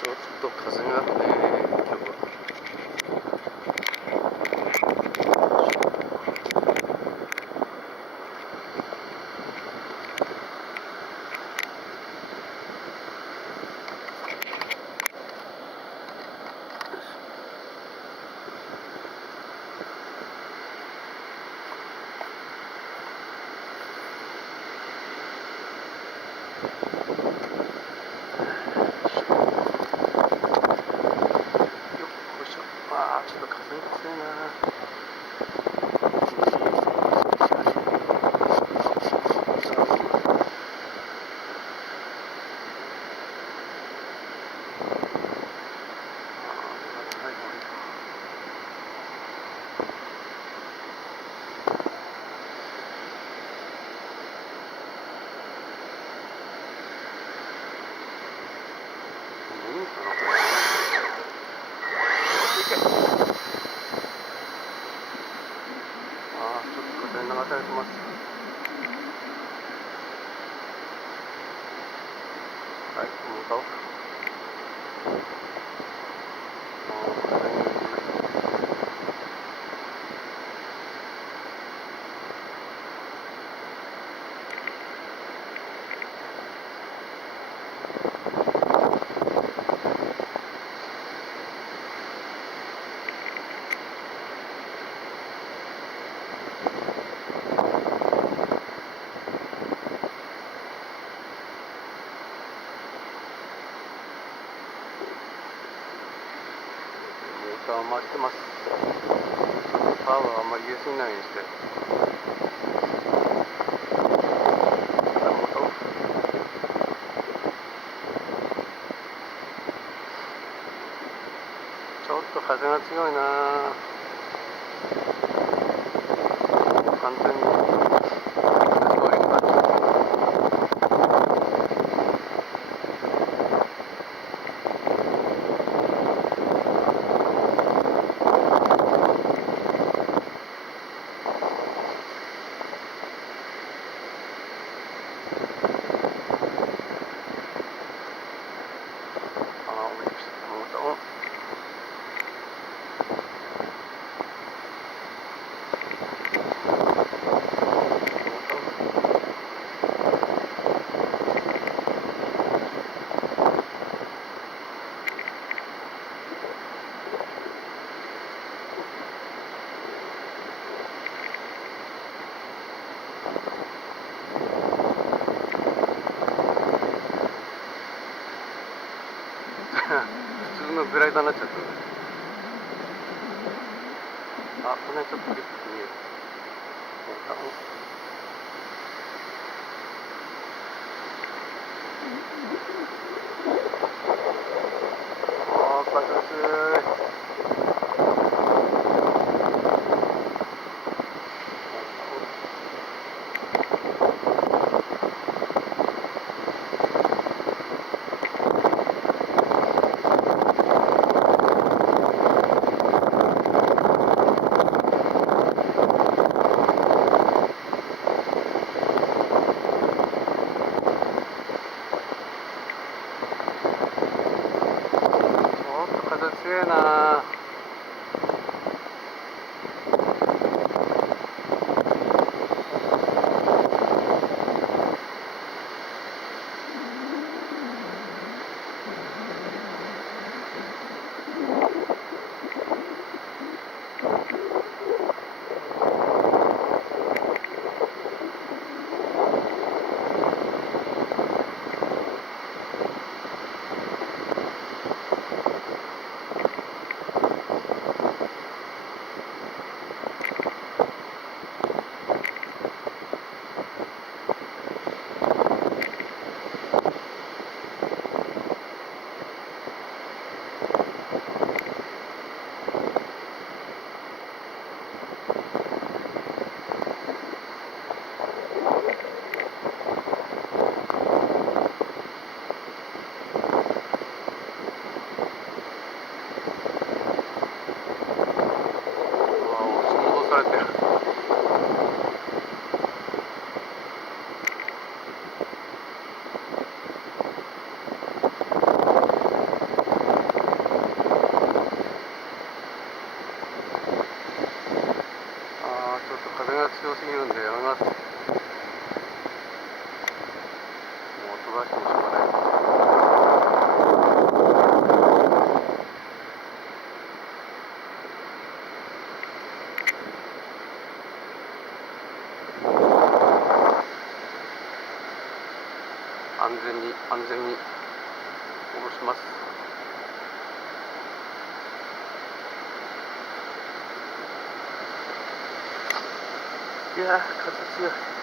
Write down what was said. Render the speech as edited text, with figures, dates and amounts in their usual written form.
ちょっと風がね、今日は。ちょっと風が強いな。流されてます。はい、向かおう。回ってます。パワーはあんまり入れすぎないようにして。ちょっと風が強いな。完全に普通のグライダーになっちゃった。あ、この辺ちょっとリップ見える。風が強い。忙しいにしょうがない。安全に下ろします。いやー、風強い。